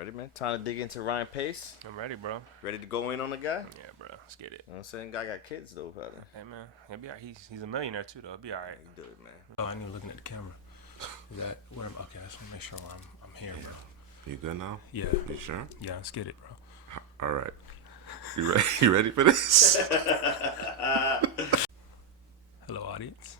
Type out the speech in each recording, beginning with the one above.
Ready, man? Time to dig into Ryan Pace. I'm ready, bro. Ready to go in on the guy? Yeah, bro. Let's get it. You know what I'm saying? Guy got kids, though, brother. Hey, man. He'll be all right. He's a millionaire, too, though. He'll be all right. He do it, man. Oh, I ain't even looking at the camera. Is that what I'm... Okay, I just want to make sure I'm here, bro. You good now? Yeah. You sure? Yeah, let's get it, bro. All right. You ready for this? Hello, audience.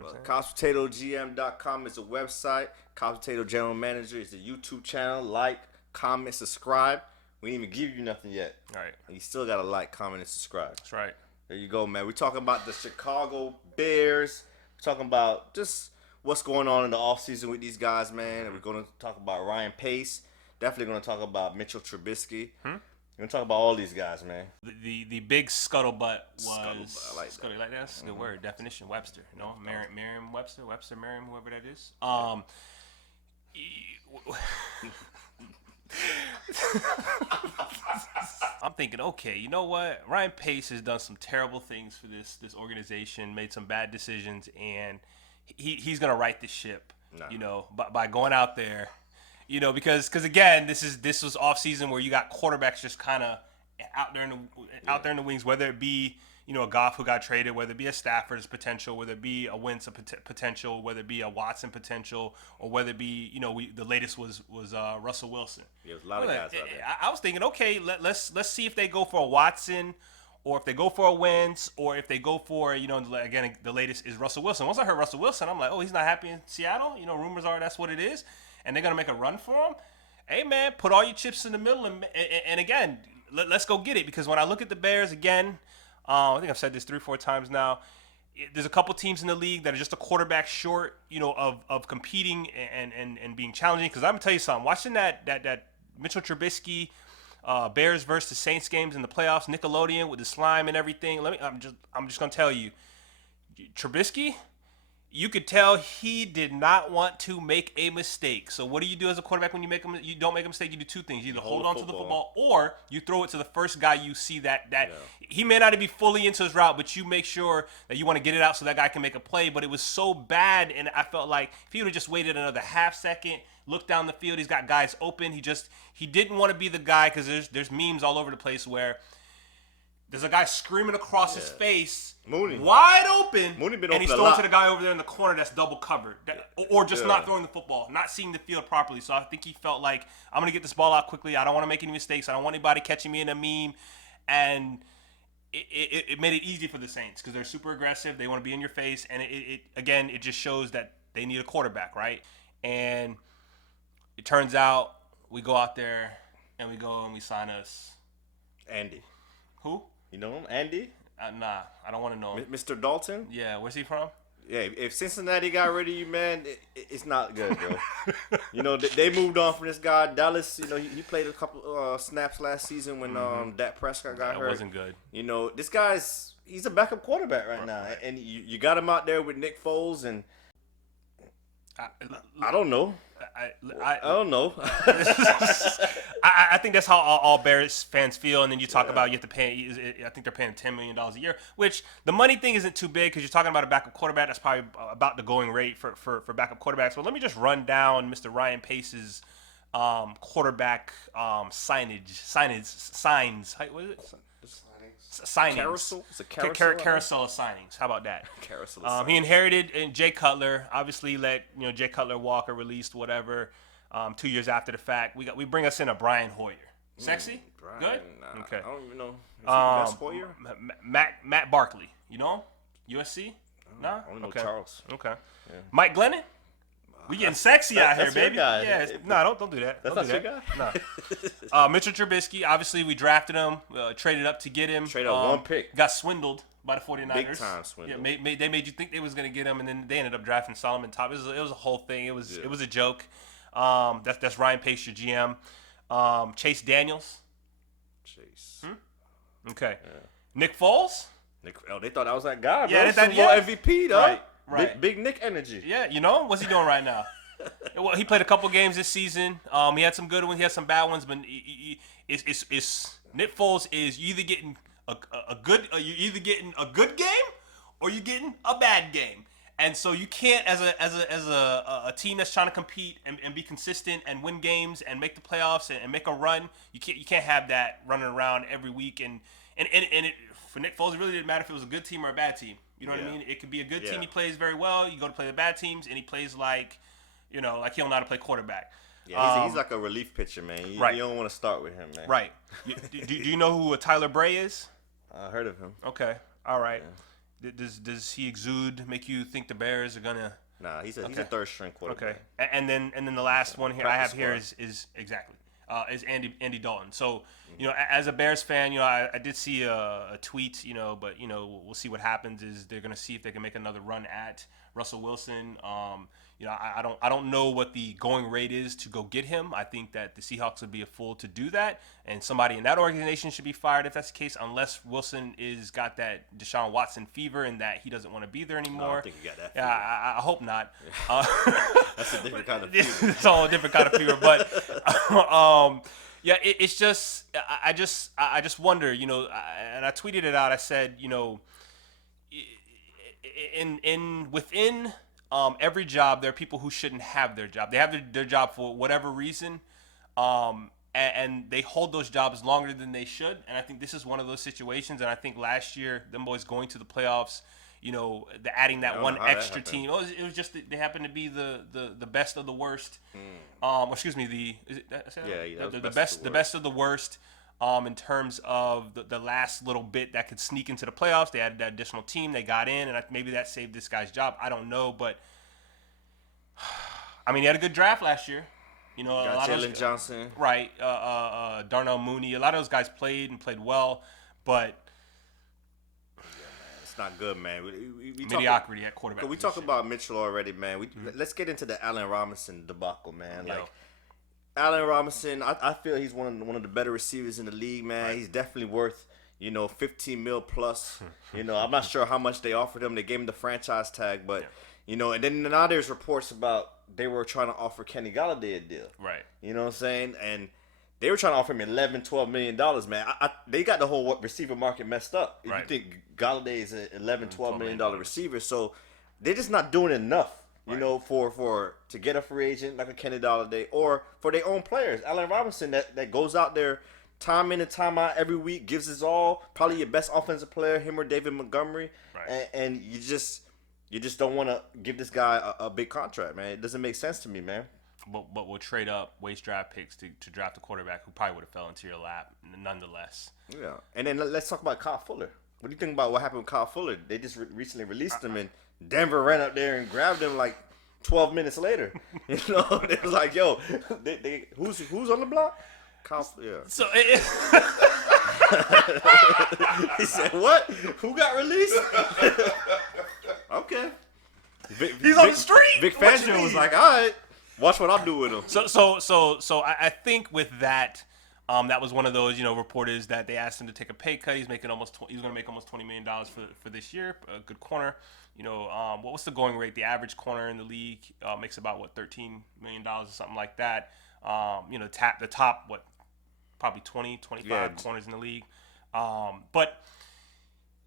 Well, CouchPotatoGM.com is a website. Couch Potato General Manager is the YouTube channel. Like, comment, subscribe. We didn't even give you nothing yet. All right. And you still got to like, comment, and subscribe. That's right. There you go, man. We're talking about the Chicago Bears. We're talking about just what's going on in the offseason with these guys, man. And we're going to talk about Ryan Pace. Definitely going to talk about Mitchell Trubisky. We're going to talk about all these guys, man. The big scuttlebutt was... Scuttlebutt, I like that. Like that's a good word. Definition, Webster. You know, Merriam-Webster, Merriam, whoever that is. I'm thinking, okay, you know what? Ryan Pace has done some terrible things for this organization, made some bad decisions, and he's gonna right this ship. You know, by going out there, you know, because again, this was off season where you got quarterbacks just kind of out there in the wings, whether it be, you know, a Goff who got traded, whether it be a Stafford's potential, whether it be a Wentz potential, whether it be a Watson potential, or whether it be, you know, the latest was Russell Wilson. Yeah, there's a lot of guys out there. I was thinking, okay, let's see if they go for a Watson, or if they go for a Wentz, or if they go for, you know, again, the latest is Russell Wilson. Once I heard Russell Wilson, I'm like, oh, he's not happy in Seattle. You know, rumors are that's what it is, and they're gonna make a run for him. Hey, man, put all your chips in the middle, and again, let's go get it. Because when I look at the Bears again. I think I've said this 3 or 4 times now. There's a couple teams in the league that are just a quarterback short, you know, of competing and being challenging. Because I'm gonna tell you something. Watching that Mitchell Trubisky Bears versus the Saints games in the playoffs, Nickelodeon with the slime and everything. I'm just gonna tell you, Trubisky. You could tell he did not want to make a mistake. So what do you do as a quarterback when you don't make a mistake? You do 2 things. You either hold on to the football or you throw it to the first guy you see that he may not be fully into his route, but you make sure that you want to get it out so that guy can make a play. But it was so bad, and I felt like if he would have just waited another half second, looked down the field, he's got guys open. He didn't want to be the guy, because there's memes all over the place where there's a guy screaming across his face, Mooney, wide open, Mooney been and he's open a throwing lot. to the guy over there in the corner that's double covered, or just not throwing the football, not seeing the field properly. So I think he felt like, I'm going to get this ball out quickly. I don't want to make any mistakes. I don't want anybody catching me in a meme. And it made it easy for the Saints because they're super aggressive. They want to be in your face. And it just shows that they need a quarterback, right? And it turns out we go out there and we sign us. Andy. Who? You know him? Andy? Nah, I don't want to know him. Mr. Dalton? Yeah, where's he from? Yeah, if Cincinnati got rid of you, man, it's not good, bro. You know, they moved on from this guy. Dallas, you know, he played a couple snaps last season when Dak Prescott got hurt. That wasn't good. You know, this he's a backup quarterback right now. And you got him out there with Nick Foles, and I don't know. I don't know. I think that's how all Bears fans feel. And then you talk about you have to pay. I think they're paying $10 million a year, which the money thing isn't too big because you're talking about a backup quarterback. That's probably about the going rate for backup quarterbacks. But let me just run down Mr. Ryan Pace's quarterback signs. What is it? Signings. Carousel? It's a carousel of signings. How about that? Carousel of signings. He inherited Jay Cutler. Obviously, let Jay Cutler walk or released whatever. 2 years after the fact, we bring us in a Brian Hoyer. Sexy? Brian, good. Nah, Okay. I don't even know. Is he best Hoyer? Matt Barkley. You know him? USC? Nah. I only know Okay. Charles. Okay. Yeah. Mike Glennon. We getting sexy out here, that's your baby. guy. Yeah. No, don't do that. That's don't not do your that. No. Mitchell Trubisky. Obviously, we drafted him, traded up to get him. Traded up 1 pick. Got swindled by the 49ers. Big time swindled. Yeah, they made you think they was gonna get him, and then they ended up drafting Solomon Top. It was a whole thing. It was a joke. That's Ryan Pace, your GM. Chase Daniels. Chase. Okay. Yeah. Nick Foles. They thought I was that guy, bro. Yeah, Super Bowl MVP, though. Right. Big Nick energy. Yeah, you know what's he doing right now? Well, he played a couple games this season. He had some good ones. He had some bad ones, but it's Nick Foles is you either getting a good game or you're getting a bad game. And so you can't, as a team that's trying to compete and be consistent and win games and make the playoffs and make a run, you can't have that running around every week. And it, for Nick Foles, it really didn't matter if it was a good team or a bad team. You know what I mean? It could be a good team. He plays very well. You go to play the bad teams, and he plays like he don't know how to play quarterback. Yeah, he's like a relief pitcher, man. You don't want to start with him, man. Right. Do you know who Tyler Bray is? I heard of him. Okay. All right. Yeah. Does he make you think the Bears are gonna? Nah, he's a third string quarterback. Okay, and then the last one here I have here is exactly is Andy Dalton. So as a Bears fan, I did see a tweet, but we'll see what happens. Is they're gonna see if they can make another run at Russell Wilson. I don't know what the going rate is to go get him. I think that the Seahawks would be a fool to do that, and somebody in that organization should be fired if that's the case, unless Wilson is got that Deshaun Watson fever and that he doesn't want to be there anymore. I don't think he got that fever. Yeah, I hope not. That's a different kind of fever. It's all a different kind of fever, but it's just I just wonder, and I tweeted it out. I said, within every job, there are people who shouldn't have their job. They have their job for whatever reason, and they hold those jobs longer than they should. And I think this is one of those situations. And I think last year, them boys going to the playoffs, adding that one extra team. It was just they happened to be the best of the worst. Excuse me, the best of the worst. In terms of the last little bit that could sneak into the playoffs. They added that additional team. They got in, and maybe that saved this guy's job. I don't know, but I mean, he had a good draft last year. Got Jalen Johnson. Right. Darnell Mooney. A lot of those guys played well, but it's not good, man. We mediocrity at quarterback. We talk about Mitchell already, man. Let's get into the Allen Robinson debacle, man. Allen Robinson, I feel he's one of the better receivers in the league, man. Right. He's definitely worth, $15 million plus. I'm not sure how much they offered him. They gave him the franchise tag, but and then now there's reports about they were trying to offer Kenny Golladay a deal. Right. You know what I'm saying? And they were trying to offer him $11-12 million, man. They got the whole receiver market messed up. Right. You think Golladay is an $11-12 million receiver, so they're just not doing enough. For to get a free agent like a Kenny Golladay, or for their own players. Allen Robinson that goes out there time in and time out every week, gives his all, probably your best offensive player, him or David Montgomery. Right. And you just don't want to give this guy a big contract, man. It doesn't make sense to me, man. But we'll trade up, waste draft picks to draft a quarterback who probably would have fell into your lap nonetheless. Yeah. And then let's talk about Kyle Fuller. What do you think about what happened with Kyle Fuller? They just recently released him, and Denver ran up there and grabbed him like 12 minutes later. They was like, yo, who's on the block? Kyle, yeah. So he said, what? Who got released? Okay. He's on the street. Vic Fangio was like, all right, watch what I'm doing with him. So I think with that, that was one of those, reporters that they asked him to take a pay cut. He's going to make almost $20 million for this year. A good corner. What's the going rate? The average corner in the league makes about $13 million or something like that. The top probably 20, 25 corners in the league. But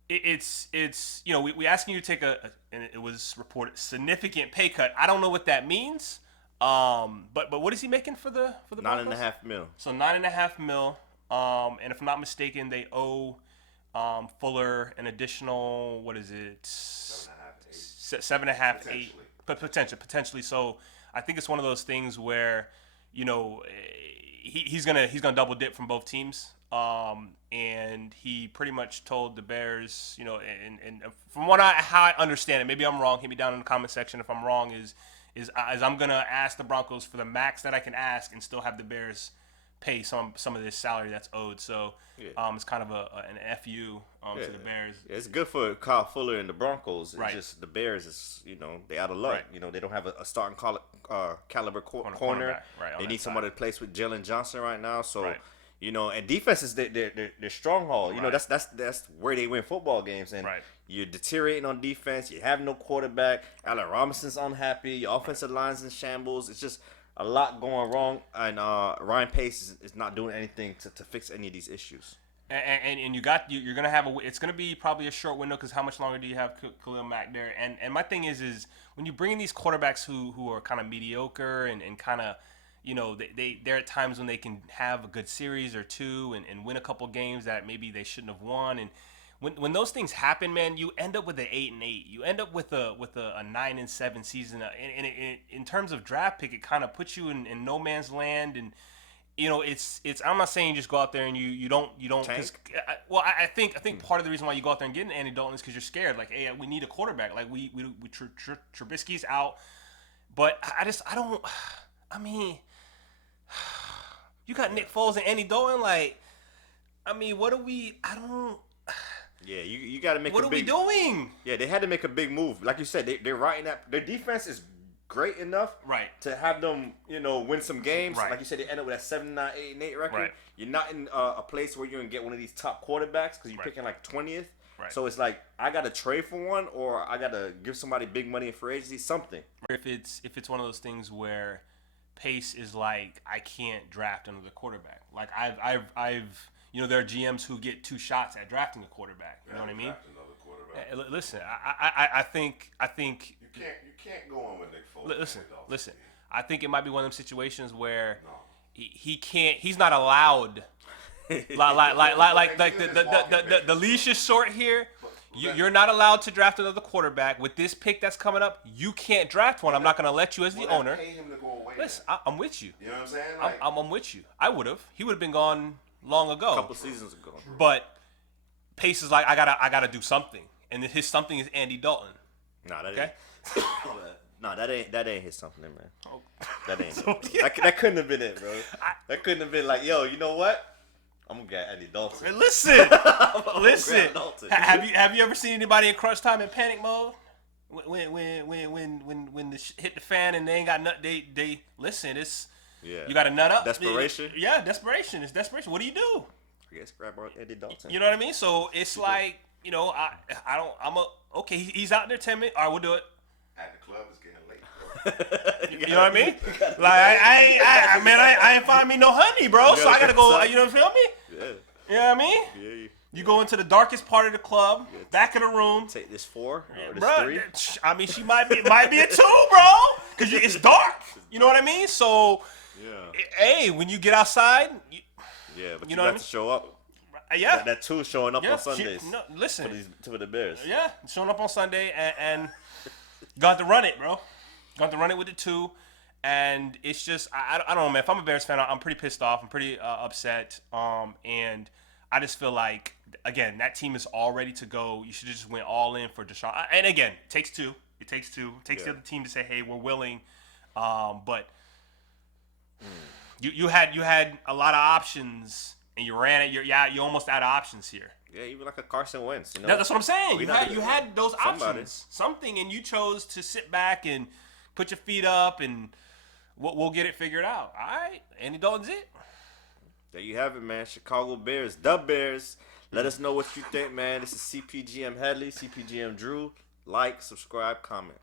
it's we asking you to take and it was reported significant pay cut. I don't know what that means. But what is he making for the Broncos? $9.5 million. So $9.5 million. And if I'm not mistaken, they owe Fuller an additional, what is it? 7.5, 8, but potentially. So I think it's one of those things where he's gonna double dip from both teams. And he pretty much told the Bears, and from how I understand it, maybe I'm wrong. Hit me down in the comment section if I'm wrong. Is I'm gonna ask the Broncos for the max that I can ask and still have the Bears pay some of this salary that's owed. So it's kind of an FU to the Bears. Yeah, it's good for Kyle Fuller and the Broncos. It's right. just the Bears is they out of luck. Right. They don't have a starting caliber corner. Right, they need somebody to place with Jalen Johnson right now. So right. And defense is their stronghold. Right. That's where they win football games. And right. you're deteriorating on defense. You have no quarterback. Allen Robinson's unhappy. Your offensive line's in shambles. It's just a lot going wrong, and Ryan Pace is not doing anything to fix any of these issues. And you're gonna have it's gonna be probably a short window because how much longer do you have Khalil Mack there? And my thing is when you bring in these quarterbacks who are kind of mediocre and kind of, there are times when they can have a good series or two and win a couple games that maybe they shouldn't have won. And when those things happen, man, you end up with an 8-8. You end up with a 9-7 season. And in terms of draft pick, it kind of puts you in no man's land. And it's. I'm not saying you just go out there and you don't. I think part of the reason why you go out there and get an Andy Dalton is because you're scared. Like, hey, we need a quarterback. Like Trubisky's out, but I don't. I mean, you got Nick Foles and Andy Dalton. Like, I mean, what are we? I don't. Yeah, you got to make. What are we doing? Yeah, they had to make a big move. Like you said, they're writing that. Their defense is great enough, right, to have them, win some games. Right. Like you said, they end up with that 7-9, 8-8 record. Right. You're not in a place where you're gonna get one of these top quarterbacks because you're picking like 20th. Right. So it's like I gotta trade for one, or I gotta give somebody big money in free agency, something. If it's one of those things where Pace is like, I can't draft another quarterback. Like I've there are GMs who get 2 shots at drafting a quarterback. You know what I mean? Listen, I think you can't go on with Nick Foles. Listen. I think it might be one of them situations where he can't. He's not allowed. like the leash is short here. You're not allowed to draft another quarterback with this pick that's coming up. You can't draft one. I'm not going to let you as the owner. Pay him to go away. Listen, I'm with you. You know what I'm saying? I'm with you. I would have. He would have been gone long ago. A couple seasons ago. But Pace is like, I gotta do something, and his something is Andy Dalton. Nah, that Okay. Nah, that ain't his something, man. Oh. That ain't. That couldn't have been it, bro. That couldn't have been like, yo, you know what? I'm gonna get Andy Dalton. Hey, listen. Dalton. Have you ever seen anybody in crunch time in panic mode? When the shit hit the fan and they ain't got nut, they listen. It's you got to nut up. Desperation. Yeah, desperation. It's desperation. What do you do? I guess grab Andy Dalton. You know what I mean? So it's like, I don't. Okay. He's out there 10 minutes. All right, we'll do it. At the club, it's getting late, bro. You know what I mean? Like I ain't find me no honey, bro. So I gotta go. You know what I mean? Yeah. You know what I mean? Yeah. You go into the darkest part of the club, back of the room. Take this 4 or this Bruh, 3. I mean, she might be a 2, bro, because it's dark. You know what I mean? So, hey, when you get outside, but you you know what I got mean? to show up. Yeah, That 2 showing up on Sundays. Listen, for the Bears. Yeah, showing up on Sunday and got to run it, bro. Got to run it with the 2, and it's just I don't know, man. If I'm a Bears fan, I'm pretty pissed off. I'm pretty upset. And I just feel like, again, that team is all ready to go. You should just went all in for Deshaun. And again, it takes 2. It takes the other team to say, hey, we're willing. But you had a lot of options, and you ran it. You're almost out of options here. Yeah, even like a Carson Wentz. That's what I'm saying. You had those somebody. options, something, and you chose to sit back and put your feet up, and we'll get it figured out. All right, Andy Dalton's it. There you have it, man. Chicago Bears, the Bears. Let us know what you think, man. This is CPGM Headley, CPGM Drew. Like, subscribe, comment.